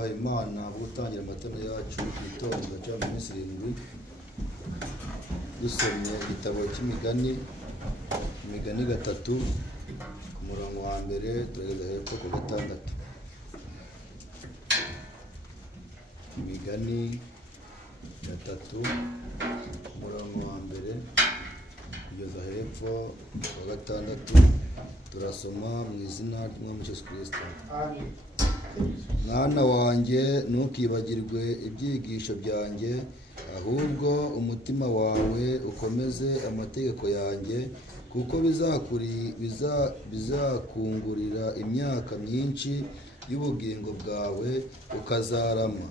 tubaha Imana gutangira amatara yacu itonda cya minsi 7 dusomye igitabo cy'imigani imigani 3 umurongo wa mbere tugeze hepfo ku 6 imigani 3 umurongo wa mbere kugeza hepfo wa gatandatu turasoma mu izina ry'Umwami Yesu Kristo. Mwana wanjye, ntukibagirwe ibyigisho byanjye, ahubwo umutima wawe ukomeze amategeko yanjye, kuko bizakungurira imyaka myinshi y'ubugingo bwawe, ukazarama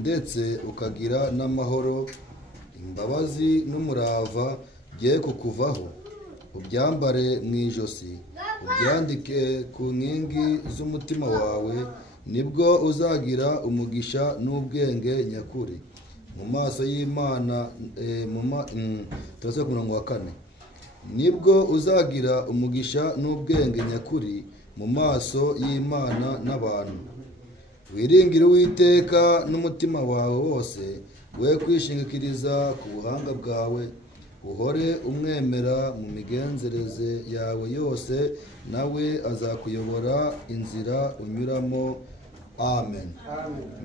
ndetse ukagira n'amahoro. Imbabazi n'umurava bye kukuvaho, ubyambare mu ijosi, ubyandike ku nkingi z'umutima wawe, nibwo uzagira umugisha n'ubwenge nyakuri mu maso y'Imana. Turasubira ku murongo wa 4. Nibwo uzagira umugisha n'ubwenge nyakuri mu maso y'Imana n'abantu. Wiringire Uwiteka n'umutima wawe wose, we kwishingikiriza ku buhanga bwawe, uhore umwemera mu migenzereze yawe yose, nawe azakuyobora inzira unyuramo. Amen.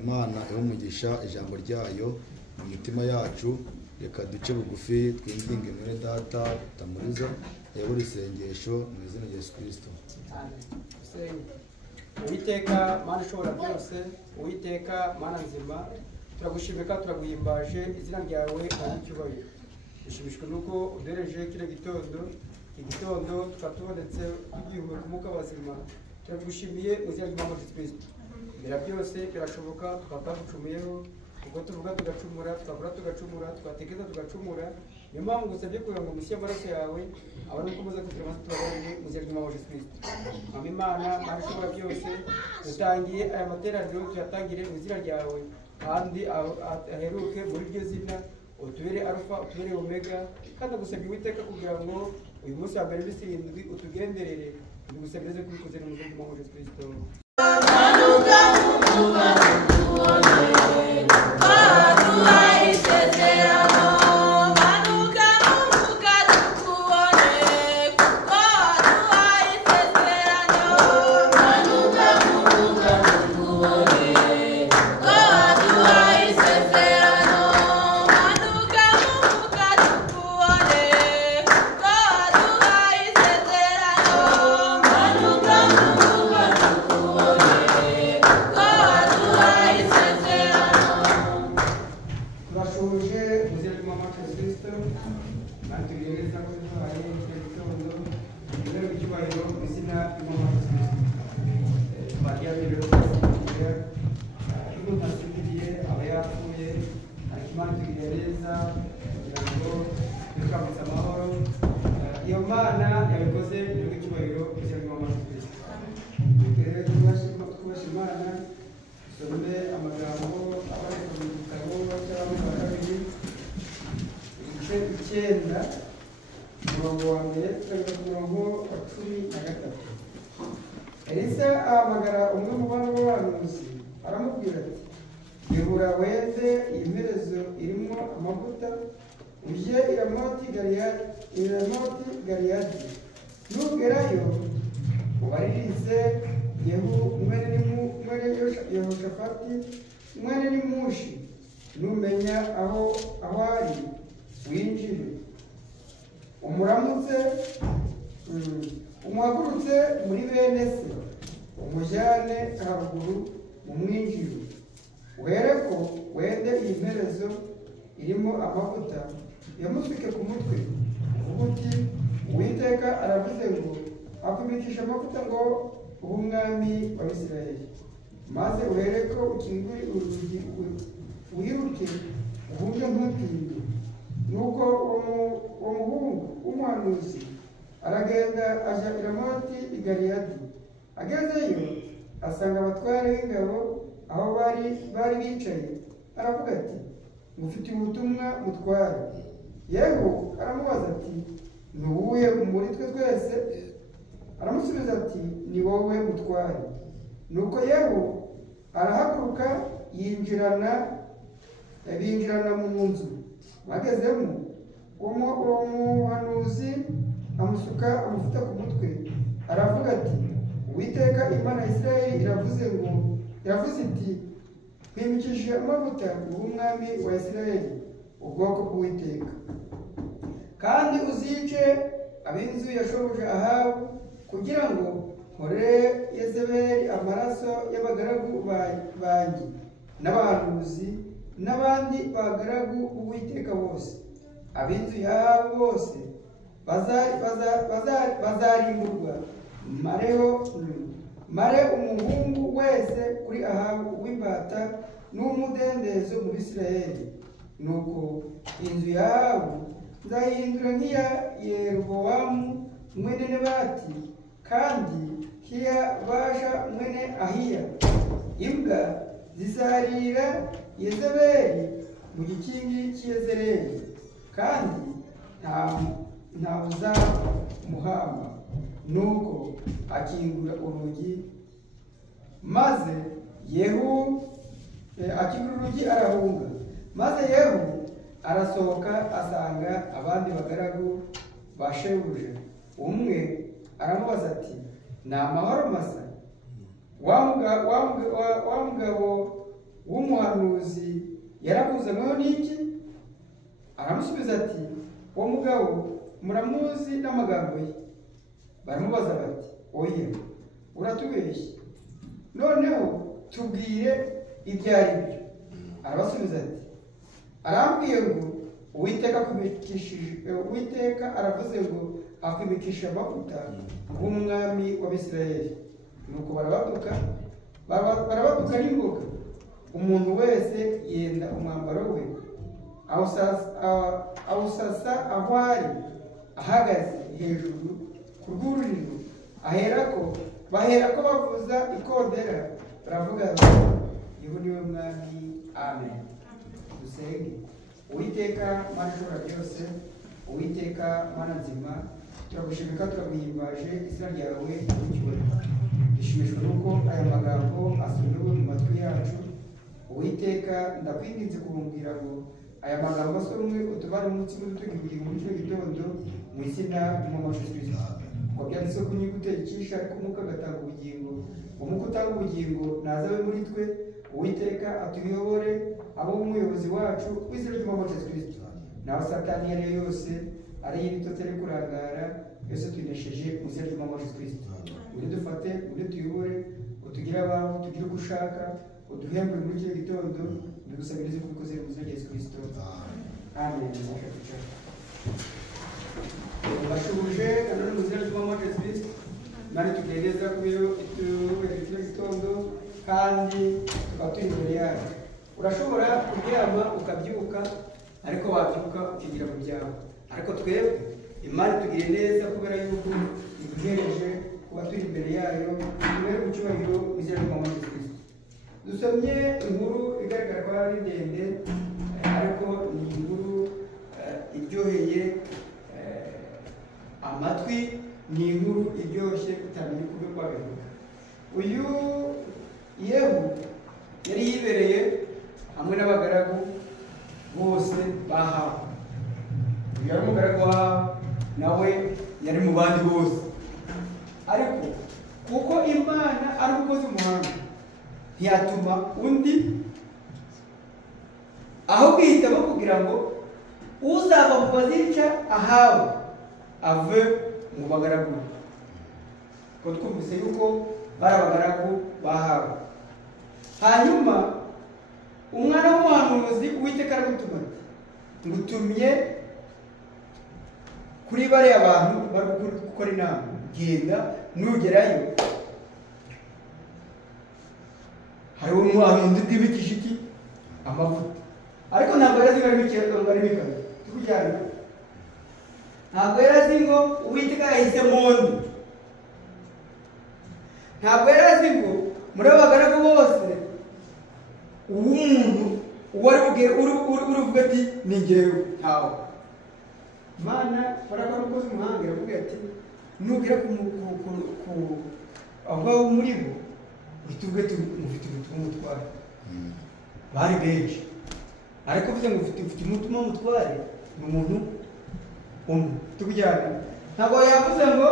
Imana umugisha ijambo ryayo mu mitima yacu. Reka duce bugufi twinginge mwene data Tamuriza yabura isengesho mu izina rya Yesu Kristo. Uwiteka Mana ishobora byose, Uwiteka Mana nzima, turagushimika turaguhimbaje, izina ryawe ari icyubahiro. Dushimishwe nuko udereje kino gitondo, iki gitondo twatubonetse tugihumeka umwuka w'abazima. Turagushimiye mu izina ry'Umwami Yesu Kristo. Bira byose birashoboka, twatagucumuyeho, ubwo tuvuga tugacumura, twakora tugacumura, twatekereza tugacumura. Niyo mpamvu ngusabye kugira ngo mushyire amaraso yawe abone ukomeza kugira amaso tubabarire mu izina ry'Umwami Yesu Kristo. Mwami Imana, Mana ishobora byose, dutangiye aya materaniro tuyatangire mu izina ryawe, kandi aheruke muri iryo zina, utubere Alpha, utubere Omega. Kandi agusabye Uwiteka kugira ngo uyu munsi wa mbere w'isirindwi utugenderere, tugusabirize kubikoze mu izina ry'Umwami Yesu Kristo. Elisa ahamagara umwe mu bana b'abahanuzi aramubwira ati, yehura wende iyi mperezo irimo amavuta, ujye i Ramoti Galeyadi, nugerayo ubaririze Yehu mwene Yehoshafati mwene Nimushi, numenya aho ari winjire umuramutse, umuhagurutse muri bene se, umujyane haruguru mu mwinjiro, uhereko wende iyi mperezo irimo amavuta, yamuswike ku mutwe, uvuga uti, Uwiteka aravuze ngo akumikisha amavuta ngo ube umwami wa Isirayeli. Maze uhereko ukingure urugi, wiruke uhunge ntutinde. Nuko uwo muhungu w'umuhanuzi aragenda aja i Ramoti i Galeyadi. Agezeyo asanga abatware b'ingabo aho bari bicaye, aravuga ati, mufitiye ubutumwa mutware. Yehu aramubaza ati, ni uwuhe muri twe twese? Aramusubiza ati, ni wowe mutware. Nuko Yehu arahaguruka binjirana mu nzu. Bagezemo uwo muhanuzi amusuka amavuta ku mutwe, aravuga ati, Uwiteka Imana ya Isirayeli iravuze iti, twimikishije amavuta ngo ube umwami wa Isirayeli, ubwoko bw'Uwiteka. kandi uzice ab'inzu ya shobuja Ahabu kugira ngo nkorere Yezebeli amaraso y'abagaragu banjye n'abahanuzi n'abandi bagaragu b'Uwiteka bose. Ab'inzu ya Ahabu bose bazarimburwa, mare umuhungu wese kuri Ahabu w'imbata n'umudendezo mu Bisirayeli. Nuko inzu ya Ahabu nzayihindura nk'iya Yerobowamu mwene Nebati kandi nk'iya Basha mwene Ahiya. Imbwa zizarira Yezebeli mu gikingi cy'Yezereli, kandi nta uzamuhamba. Nuko akingura urugi, maze akingura urugi arahunga. Maze Yehu arasohoka asanga abandi bagaragu ba shebuja. Umwe aramubaza ati, ni amahoro masa? Wa mugabo w'umuhanuzi yarakuzanyweho n'iki? Aramusubiza ati, uwo mugabo muramuzi n'amagambo ye. Baramubaza bati, oya, uratubeshya, noneho tubwire ibyo ari byo. Arabasubiza ati, arambwiye ngo Uwiteka aravuze ngo akwimikisha amavuta nk'umwami w'Abisirayeli. Nuko barabaduka n'ingoga, umuntu wese yenda umwambaro we, awusasa aho ari ahagaze hejuru ku rw'ururiro. Baherako bavuza ikondera, baravuga ngo, uyu ni we mwami. Amen. Dusenge. Uwiteka Mana ishobora byose, Uwiteka Mana nzima, turagushimika turaguhimbaje, izina ryawe n'icyubahiro. Dushimishwa nuko aya magambo asomyewe mu matwi yacu. Uwiteka ndakwinginze kumbwira ngo aya magambo asomwe utubare umunsi w'utugira ubugingo muri kino gitondo, mu izina ry'Umwami Yesu Kristo. Ngo byanditse ko inyuguti icisha ariko umwuka agatanga ubugingo. Umwuka utanga ubugingo nazabe muri twe. Uwiteka atuyobore, abo umuyobozi wacu w'izina ry'Umwami Yesu Kristo. Naho Satani iyo ari yo yose ari y'ibitotsi ari kurangara, yose tuyinesheje mu izina ry'Umwami Yesu Kristo. Uri dufate, uri tuyobore, utugire abawe, tugire uko ushaka, uduhembure muri kino gitondo, bigusabirize kuko ukoze mu izina rya Yesu Kristo. Amen. Bashubuje kanone mu izina ry'Umwami Yesu Kristo. Mani tugereza kubiro itubere kino gitondo, kandi tukaba turi imbere yawe. Urashobora kuryama ukabyuka, ariko wabyuka ukigira mu byawe. Ariko twebwe Imana itugiriye neza kubera yuko iduhereje kuba turi imbere yayo, tubere mu cyubahiro mu izina ry'Umwami Yesu Kristo. Dusomye inkuru igaragara ko ari ndende, ariko ni inkuru iryoheye amatwi, ni inkuru iryoshye utamenya uko twabivuga. Uyu Yehu yari yibereye hamwe n'abagaragu bose bahawe. Uyu yari umugaragu wahawe, nawe yari mu bandi bose. Ariko kuko Imana ari umukozi umuhanga, ntiyatuma undi ahubwo ihitamo kugira ngo uzava mu bazica Ahabu ave mu bagaragu. Ko twumvise yuko bari abagaragu bahawe. Hanyuma umwana w'umuhanuzi Uwiteka aramutuma ati, ngutumye kuri bariya abantu bari gukora inama, genda nugerayo hari umuhanuzi bw'ibikisha iki amavuta. Ariko ntabwo yari azi ngo ari bikaze tukujyana, ntabwo yari azi ngo Uwiteka yahisemo undi, ntabwo yari azi ngo muri abagaragu bose uw'umuntu uruvuga ati ni njyewe. Ntawe. Imana barakora umukozi umuhanga, iravuga ati nugera aho muri bo uhita uvuga ati mufite umutima w'umutware. Bari benshi, ariko uvuze ngo ufite umutima w'umutware ni umuntu umwe tukujyana. Ntabwo yavuze ngo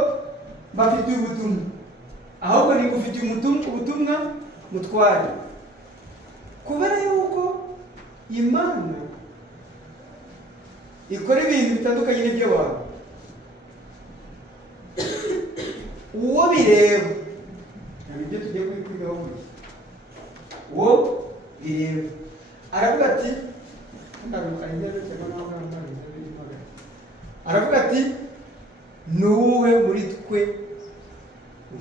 bafite ubutumwa, ahubwo ni ufite ubutumwa mutware. Kubera yuko Imana ikora ibintu bitandukanye n'iby'abantu. Uwo bireba, ibyo tugiye kwigaho buri uwo bireba aravuga ati ni wowe muri twe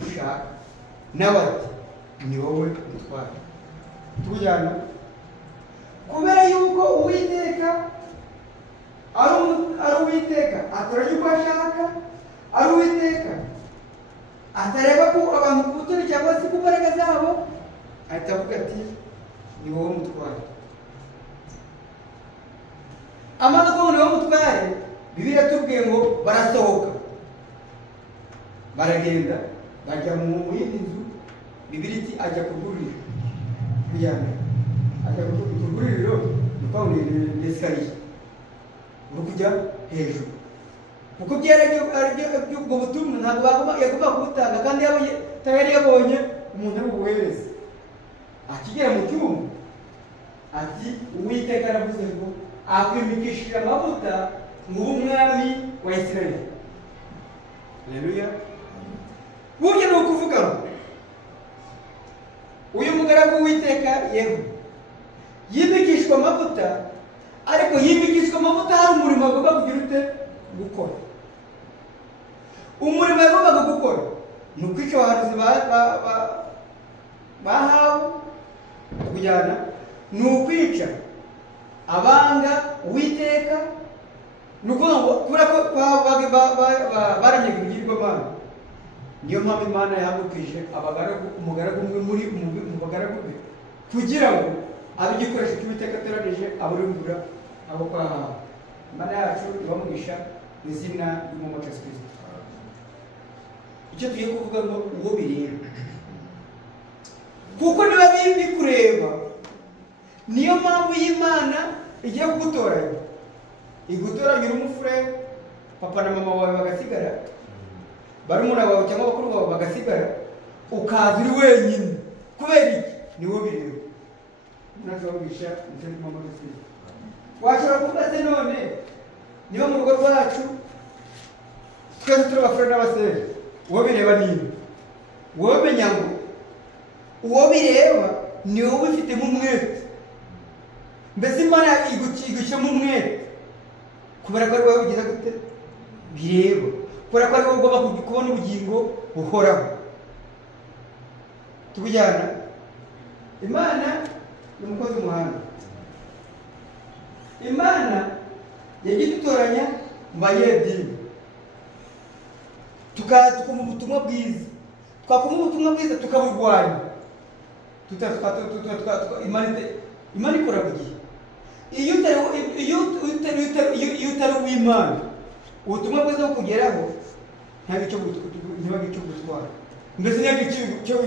ushaka, nawe ati ni wowe utwara. Tujyana kubera yuko Uwiteka ari Uwiteka atoranya uko ashaka, ari Uwiteka atareba ko abantu ku butoni cyangwa se ku mbaraga zabo, ahita avuga ati ni wowe mutware. Amaze ko ni wowe mutware, Bibiliya yatubwiye ngo barasohoka baragenda bajya mu yindi nzu. Bibiliya iti ajya kugurira kujyana, ajya kugurira nuko ni esikariye no kujya hejuru, kuko ubwo butumwa ntabwo yagomba kubutanga kandi yari yabonye umuntu ari bubuhereze. Akigera mu cyumba ati Uwiteka aravuze ngo akwimikishije amavuta ngo ube umwami wa Isirayeli. Haleluya. Burya ni ukuvuga ngo uyu mugaragu w'Uwiteka Yehu yimikishwa amavuta, ariko yimikishwa amavuta hari umurimo agomba kugira ute gukora. Umurimo yagombaga gukora ni ukwica abahanuzi bahawe kujyana, ni ukwica abanga Uwiteka. Ni ukuvuga ngo kubera ko baranyaga ibigirwamana, niyo mpamvu Imana yahagurukije umugaragu umwe mu bagaragu be kugira ngo abe igikoresho cy'Uwiteka atoranije aburimbura abo kwahawe. Imana yacu ibamugisha mu izina ry'Umwami Yesu Kristo. Icyo tugiye kuvuga ngo uwo bireba, kuko niba bikureba, niyo mpamvu y'Imana igiye kugutoranya. Igutoranyira umufurere, papa na mama wawe bagasigara, barumuna bawe cyangwa bakuru bawe bagasigara, ukaza uri wenyine. Kubera iki? Ni wowe bireba. Nazobigisha nicyo mama Kristo. Washobora kuvuga se none niba mu rugo rwacu twese turi abafurere n'abasere, uwo bireba nini? Wowe menya ngo uwo bireba ni wowe ufitemo umwete. Mbese Imana igushyiramo umwete kubera ko ari wowe ugize gute bireba, kubera ko ari wowe ugomba kubona ubugingo buhoraho. Tujyana, Imana ni umukozi w'umuhanga. Imana yagiye dutoranya mu banyedini, tukumva ubutumwa bwiza, twakumva ubutumwa bwiza tukaburwanya. Imana ikora ku gihe. Iyo utari uw'Imana, ubutumwa bwiza bukugeraho ntabwo icyo gutwara, mbese ntabwo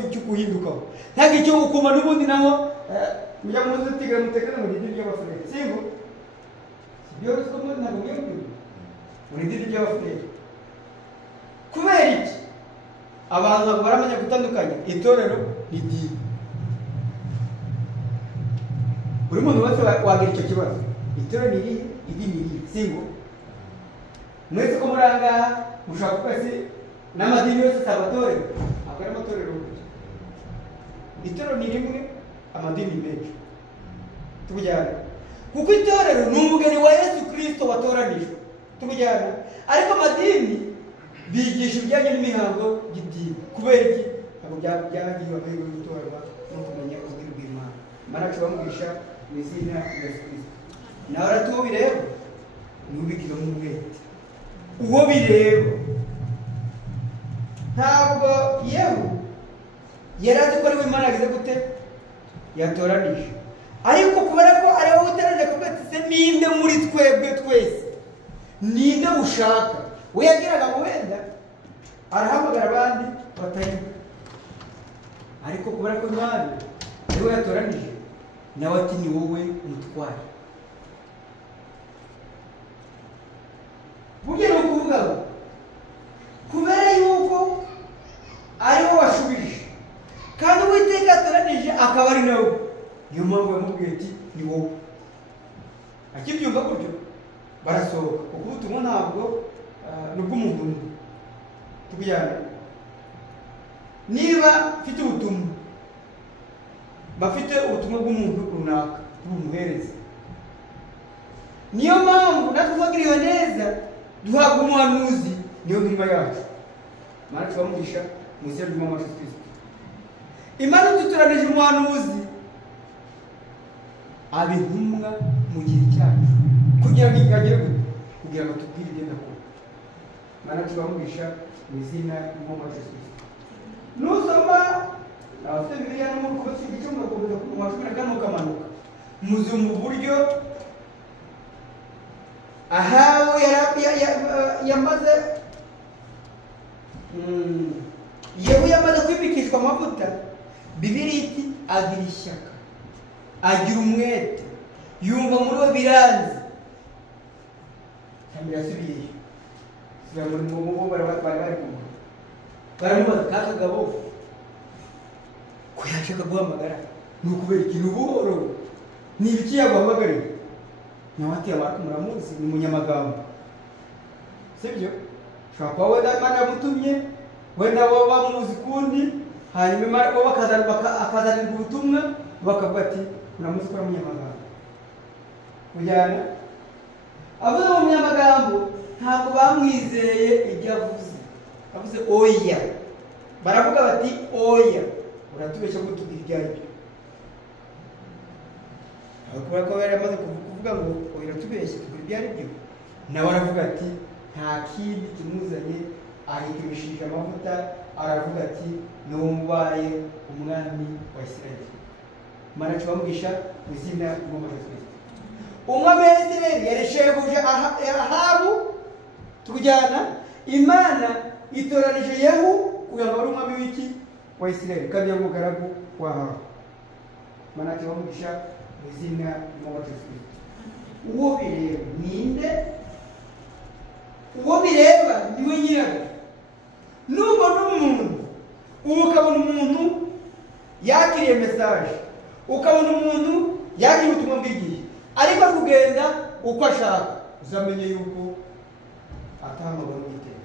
icyo kuhindukaho, ntabwo icyo ukuma n'ubundi naho mujya muzi utiga mutekana mu idini ry'abafurere. Singo ibyo ntabwo mugiye kwiga mu idini ry'abafurere. Kubera iki? Abantu ntabwo baramenya gutandukanya itorero n'idini. Buri muntu wese wagira icyo kibazo, itorero ni irihe, idini ni irihe. Singo mwese ko muri ahangaha mushaka kwese n'amadini yose sabatorero, ntabwo ari amatorero gusa. Itorero ni rimwe, amadini menshi. Tujyana, kuko itorero ni umugeni wa Yesu Kristo watoranijwe. Tujyana, ariko amadini bigisha ibijyanye n'imihango y'idini. Kubera iki? Ntabwo byagiye amahirwe yo gutorwa no kumenya ubwiru bw'Imana. Imana yacu bamugisha mu izina rya Yesu Kristo. Nawe aratuwo bireba ni ubikira mu mwete. Uwo bireba ntabwo Yehu yari azi ko ari we Imana yagize gute yatoranije, ariko kubera ko ari wowe uteranije kuvuga ati se ninde muri twebwe twese, ninde ushaka. We yagiraga ngo wenda arahamagara abandi batayibwa, ariko kubera ko Imana ari we yatoranije, nawe ati ni wowe umutware. Burya ni ukuvuga ngo kubera yuko ari wowe washubije kandi Uwiteka yatoranije akaba ari nawe, niyo mpamvu yamubwiye ati ni wowe. Akibyumva gutyo barasohoka tujyana niba mfite ubutumwa bafite ubutumwa bw'umuntu runaka bumuhereza, niyo mpamvu natwe twagiriwe neza duhabwa umuhanuzi, niyo ntumwa yacu. Mana tubamugisha mu izina ry'Umwami wacu Yesu Kristo. Imana idutoranije umuhanuzi aba intumwa mu gihe cyacu kugira ngo ikagere gute, kugira ngo tubwire ibyo ndakora. Mana tubamugisha mu izina ry'Umwami wacu Yesu Kristo. Nusoma abafite Bibiliya no mu Kuva igice mugakomeza ku mashuri na kane ukamanuka muzumva uburyo Ahabu yamaze Yehu yamaze kwimikishwa amavuta. Bibiliya iti agira ishyaka, agira umwete, yumva muri we biranze. Cyambere yasubiyeyo sura muri mu bari kumwe baramubaza ka kagabo ko yashaka guhamagara ni ukubera ikintu buhoro ni ibiki yaguhamagariye. Nawe ati abantu muramuzi ni umunyamagambo, sibyo? Shaka wowe Imana yamutumye wenda bo bamuzi kundi, hanyuma bo akazanirwa ubutumwa bakavuga ati muramuzi ko ari umunyamagambo. Kujyana avuze mu munyamagambo ntabwo bamwizeye ibyo avuze. Avuze oya, baravuga bati oya uratubeshya ngo tubwire ibyo ari byo. Kubera ko bari amaze kuvuga ngo oya uratubeshya tubwire ibyo ari byo, nawe aravuga ati nta kindi kimuzanye, ahikimishije amavuta aravuga ati n'umubaye umwami wa Isirayeli. Mana tubamugisha mu izina ry'Umwami Yesu Kristo. Umwami wa Isirayeli yareshebuje Ahabu, tujyana Imana itoranije Yehu kugira ngo ari umwami w'iki wa Isirayeli kandi ari umugaragu wa Ahabu. Mana tubamugisha mu izina ry'Umwami Yesu Kristo. Uwo bireba ninde? Uwo bireba niwe nyirarume. Nubona umuntu ukabona umuntu yakiriye mesaje, ukabona umuntu yakiriye ubutumwa bw'igihe ariko kugenda uko ashaka, uzamenye yuko atahamagara Uwiteka.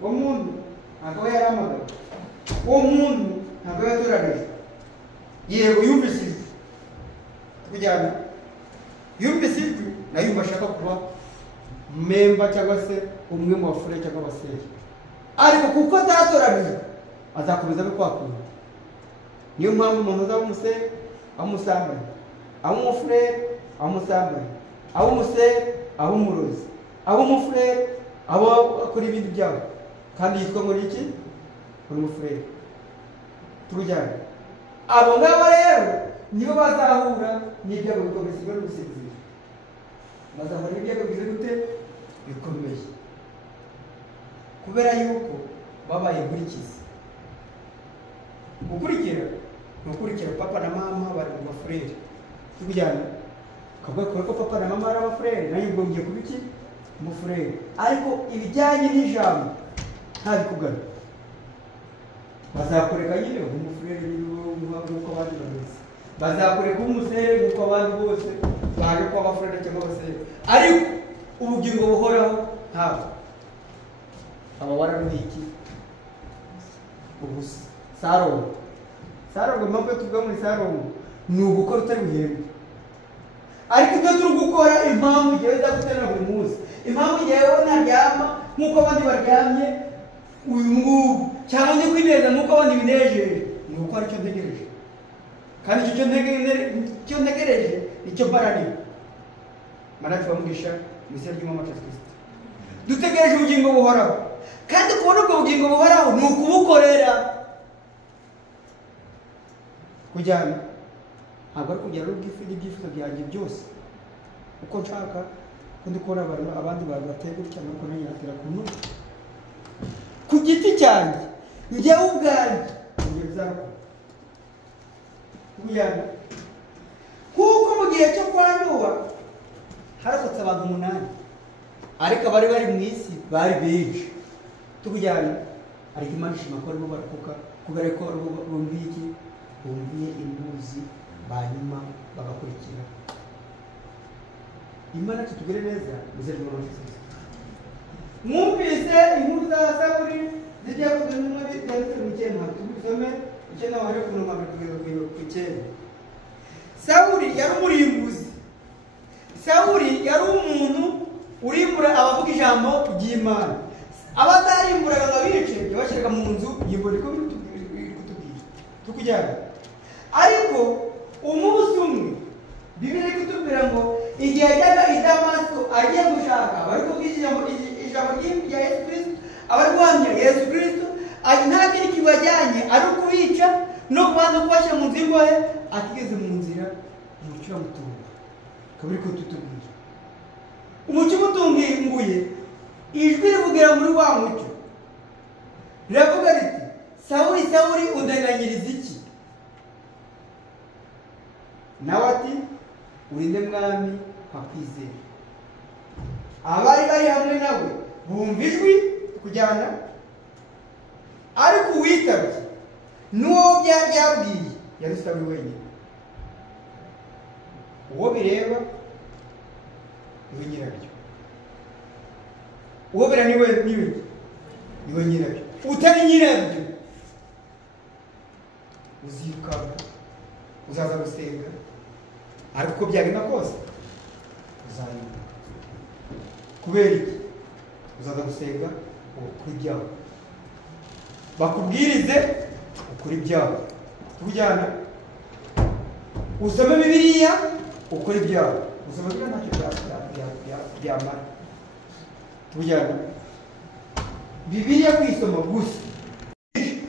Uwo muntu ntabwo yarahamagara, uwo muntu ntabwo yatoranije. Yego yumvise ijwi, tujyana yumvise ijwi na yumva ashaka kuba memba cyangwa se umwe mu bafure cyangwa abaseri, ariko kuko atatoranije azakomeza abe kwakunda. Niyo mpamvu umuntu uzaba umuseri aba umusambanyi, aba umufurere aba umusambanyi, aba umuseri aba umurozi, aba umufurere aba akora ibindi byabo, kandi yitwa ngo iki? Uri umufurere. Tujyane abo ngabo rero nibo bazahura n'ibyago bikomeye byo gusinzira, bazahura n'ibyago bigize gute bikomeye, kubera yuko babaye inkurikizi. Gukurikira ni ukurikira papa na mama bari mu bafurere, tujyana kavuga ko papa na mama ari abafurere, nayo ubwo ngiye kuba iki? Umufurere. Ariko ibijyanye n'ijambo ntabikugana, bazakoreka nyine umufurere nk'uko abandi bameze, bazakoreka umusere nk'uko abandi bose baje kuba abafurere cyangwa abasere, ariko ubugingo buhoraho ntabwo. Aba wararuhiye iki? Ubusa. Salomo impamvu yo tuvuga muri Salomo ni ugukora utari buhembe, ariko ibyo turi gukora impamvu igihe uzaguterana buri munsi, impamvu igihe wowe ntaryama nk'uko abandi baryamye uyu ngubu, cyangwa njye kwineza nk'uko abandi binejeje, ni uko aricyo ntegereje, kandi icyo ntegereje nicyo mparanira. Mana tubamugisha mu izina ry'Umwami Yesu Kristo. Dutegereje ubugingo buhoraho, kandi kubona ubwo bugingo buhoraho ni ukubukorera. Kujyana ntabwo ari kujyana n'ibyifuzo byanjye byose uko nshaka, ko ndi kubona abandi bantu bateye gutya nuko nanjye natera ku ntugu ku giti cyanjye njyewe ubwanjye njye bizakora. Kujyana kuko mu gihe cyo kwanduba harokotse abantu 8, ariko abari bari mu isi bari benshi. Tujyana ariko Imana ishima ko aribo barakuka kubera ko bumviye iki? Bumviye imbuzi banyuma bagakurikira. Imana tutugere neza muzere mu Yesu Kristo. mwumvise inkuru za Sawuli zijyakozwe n'umwami byanditse mu cyenda tubisome icyenda wahera ku murongo wa kugeza ku icyenda. Sawuli yari umurimbuzi. Sawuli yari umuntu urimbura abavuga ijambo ry'Imana. Abatarimburaga ngo bice yabashyiraga mu nzu yimbura ko kutubwira tukujyana. Ariko umunsi umwe Bibiliya ikutubwira ngo igihe yajyaga i Damasiko agiye gushaka abari kuvuga ijambo rya Yesu Kristo, abari guhamya Yesu Kristo, nta kindi kibajyanye ari ukubica no kubanza kubashyira mu nzu y'imbohe. Atigeze mu nzira umucyo uramutunga. Kabiri ko tutubwira umucyo umutunguye, ijwi rivugira muri wa mucyo riravuga riti, Sawuli Sawuli undenganyiriza iki? Nawe ati, urinde mwami nkakwizera. Abari bari hamwe nawe bumva ijwi kujyana, ariko uwitabye n'uwo byabwiye yari Sawuli wenyine. Uwo bireba niwe nyirabyo, uwo bira niwe nyirabyo. Utari nyirabyo uzirukanka, uzaza gusenga, ariko uko byagenda kose uzayumva. Kubera iki? Uzaza gusenga ukuri byabo, bakubwirize ukuri byabo. Tujyana usome Bibiliya ukuri byabo. Usome Bibiliya ntacyo byamara. Tujyana Bibiliya kwisoma gusa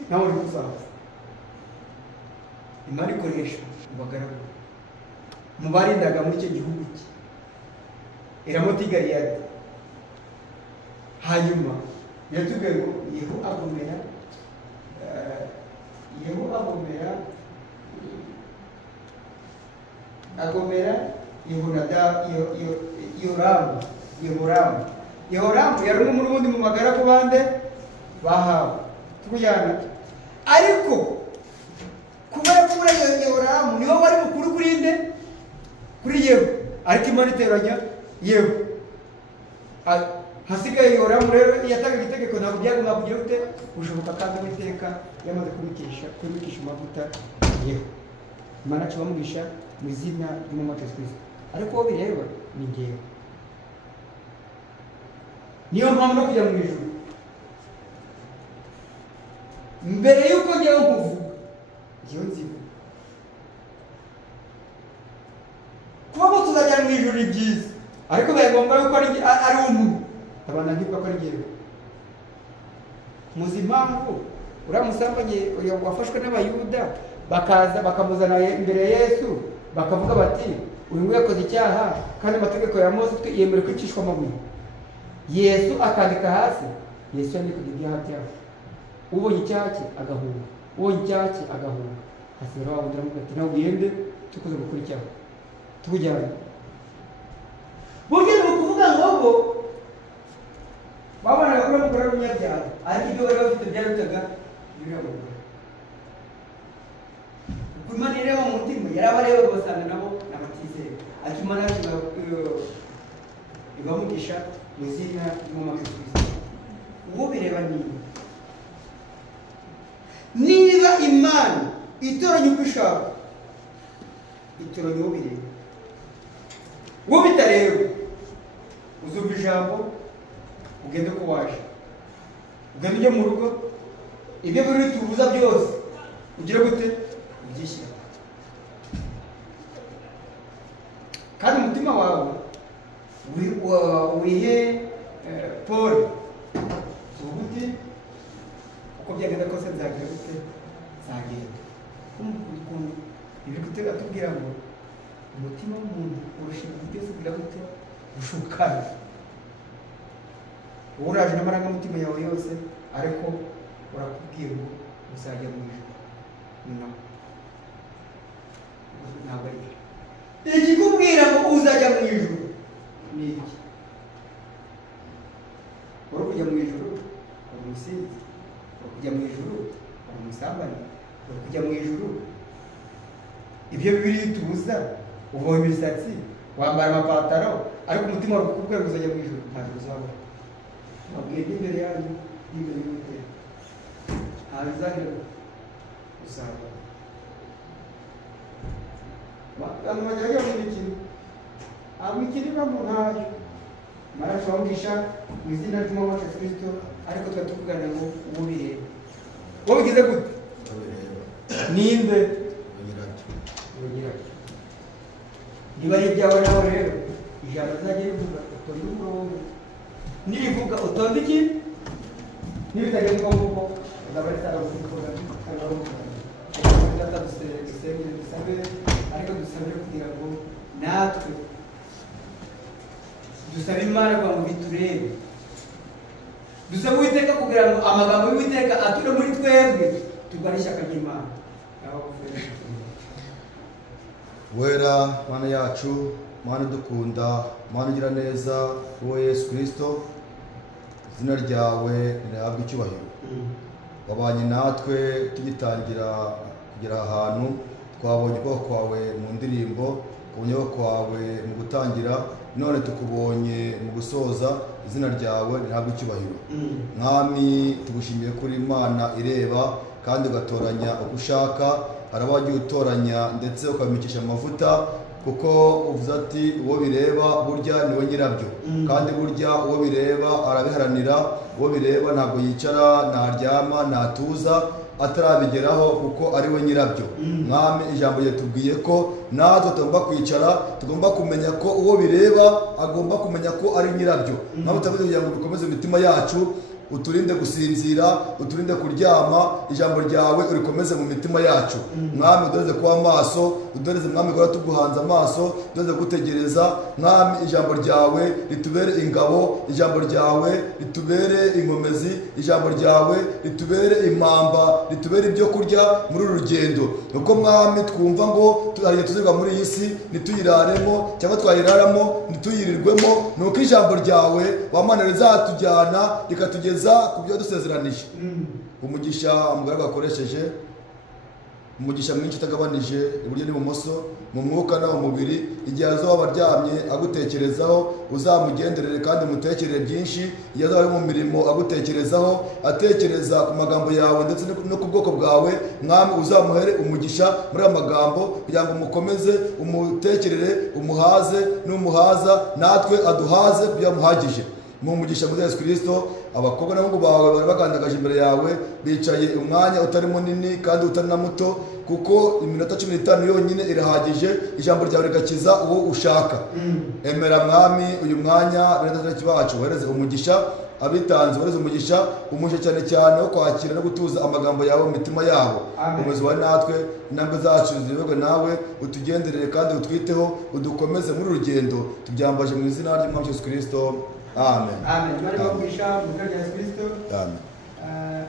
nawe uri kuzaza. Imana ikoresha ubagaragu mu barindaga muri icyo gihugu cye Eramoti Galeyadi. Hanyuma biratubwira ngo Yehu agomera Yehoramu yari umwe muri bundi mu magaragu bande bahawe. Tujyana ariko kubera kubura Yehoramu niho wari mukuru kuri nde? Kuri Yehu. Ariko Imana iteranya Yehu. Hasigaye Yehoramu rero yatanga itegeko ntabwo byagomba kugira ute bushoboka, kandi Uwiteka yamaze kumukisha amavuta Yehu. Imana kibamugisha mu izina ry'Umwami Yesu Kristo. Ariko uwo bireba ni ngewe. Niyo mpamvu no kujya mu ijuru, mbere y'uko ngewe nkuvuga ngewe nzivuga. Kuba ngo tuzajya mu ijuru ni byiza, ariko bibaye ngombwa yuko ari umuntu abana ntibuka ko ari ngewe. Muzi impamvu uriya musambanye wafashwe n'Abayuda bakaza bakamuzana imbere ya Yesu bakavuga bati, uyu nguyu yakoze icyaha kandi amategeko ya Mose yemerewe kwicishwa amabuye. Yesu akandika hasi. Yesu yandikaga ibyaha byabo. Ubonye icyaha cye agahunga, ubonye icyaha cye agahunga. Hasigara wa wundi aramubwira ati, nawe ugende tukuze gukora icyaha tujyane. Burya ni ukuvuga ngo bo babonaga ko bamukora n'umunyabyaha, ariko ibyo bari bafite byarutaga birabura. Kuko Imana ireba mu mutima, yarabareba basanga nabo n'abatizera. Ariko Imana ibamugisha mu izina ry'Umwami Yesu Kristo. Uwo bireba niba Imana itoranya uko ishaka, itoranya uwo bireba. Uwo bitareba uzumva ijambo ugende ko waje, ugende ujye mu rugo, ibyo biri tubuza byose ugire gute ubyishyira, kandi umutima wawe wihe Paul ubuti uko byagenda kose nzagira gute nzagenda. Ibi gutega tubwira ngo umutima w'umuntu urusha ibintu byose ugira gute ushukana. Wowe uraje n'amarangamutima yawe yose, ariko urakubwira ngo uzajya mu ijuru. Ntabwo ari byo. Ikikubwira ngo uzajya mu ijuru ni iki? Uri kujya mu ijuru uri umusinzi, uri kujya mu ijuru uri umusambanyi, uri kujya mu ijuru ibyo Bibiliya itubuza, uboha imisatsi, wambara amapantaro, ariko umutima wawe ukubwira ngo uzajya mu ijuru, ntabwo uzabona. babwiye imbere yanyu n'imbere y'Uwiteka nta bizagira usanga abantu bajyaga mu mikino imikino ibamo ntayo maraso bamugisha mu izina ry'umwami wacu Kristo ariko tuba tuvugana ngo uwo bireba wowe ugize gute ninde niba ari ibyawe nawe rero ijambo rizajya rivuga utonde umurongo nirivuga utonde iki nibitagenwa nguko uzaba ritara kuvuga cyangwa dusabe ariko dusabire kugira ngo natwe dusabe Imana ngo biturebe dusabe Uwiteka kugira ngo amagambo y'Uwiteka ature muri twebwe turwane ishyaka ry'Imana. Wera Mana yacu, Mana dukunda, Mana ugira neza, wowe Yesu Kristo, izina ryawe rihabwa icyubahiro. Wabanye natwe tugitangira kugera ahantu, twabonye ubwoko kwawe mu ndirimbo, twabonye ubwoko kwawe mu gutangira, none tukubonye mu gusoza, izina ryawe rihabwa icyubahiro. Mwami tugushimiye kuri Imana ireba kandi ugatoranya uko ushaka, hari abagiye utoranya ndetse ukabimikisha amavuta, kuko uvuze ati uwo bireba burya niwe nyirabyo, kandi burya uwo bireba arabiharanira, uwo bireba ntabwo yicara ntaryama ntatuza atarabigeraho kuko ari we nyirabyo. Mwami ijambo ryatubwiye ko natwe tugomba kwicara, tugomba kumenya ko uwo bireba agomba kumenya ko ari nyirabyo. Nawe utavuze kugira ngo dukomeze imitima yacu, uturinde gusinzira, uturinde kuryama, ijambo ryawe urikomeze mu mitima yacu. Mwami udoreze kuba maso, udoreze Mwami gora tuguhanze amaso, udoreze gutegereza. Mwami ijambo ryawe ritubere ingabo, ijambo ryawe ritubere inkomezi, ijambo ryawe ritubere impamba, ritubere ibyo kurya muri uru rugendo. Nuko Mwami twumva ngo tuhariye tuzirwa muri iyi si nituyiraremo cyangwa twayiraramo nituyirirwemo, nuko ijambo ryawe wamana rizatujyana rikatugeza ku byo dusezeranije. Umugisha umugaragu akoresheje, umugisha mwinshi utagabanije iburyo n'ibumoso, mu mwuka no mu mubiri, igihe azaba aryamye agutekerezaho uzamugenderere kandi umutekerere byinshi, igihe azaba ari mu mirimo agutekerezaho, atekereza ku magambo yawe ndetse no ku bwoko bwawe. Mwami uzamuhere umugisha muri aya magambo kugira ngo umukomeze, umutekerere, umuhaze, n'umuhaza natwe aduhaze kugira muhagije. Mu mugisha muri Yesu Kristo, abakobwa n'abahungu bawe bari bagandagaje imbere yawe, bicaye umwanya utari munini kandi utari na muto, kuko iminota 15 yonyine irahagije, ijambo ryawe rigakiza uwo ushaka. Emera Mwami uyu mwanya bene bacu, wereze umugisha abitanze, wereze umugisha umushe cyane cyane wo kwakira no gutuza amagambo yawe mu mitima yabo. Umuzi wa natwe intambwe zacu zibegwe nawe, utugenderere kandi utwiteho, udukomeze muri urugendo, tubyambaje mu izina ry'Umwami Yesu Kristo. Amen. Amen. Amen.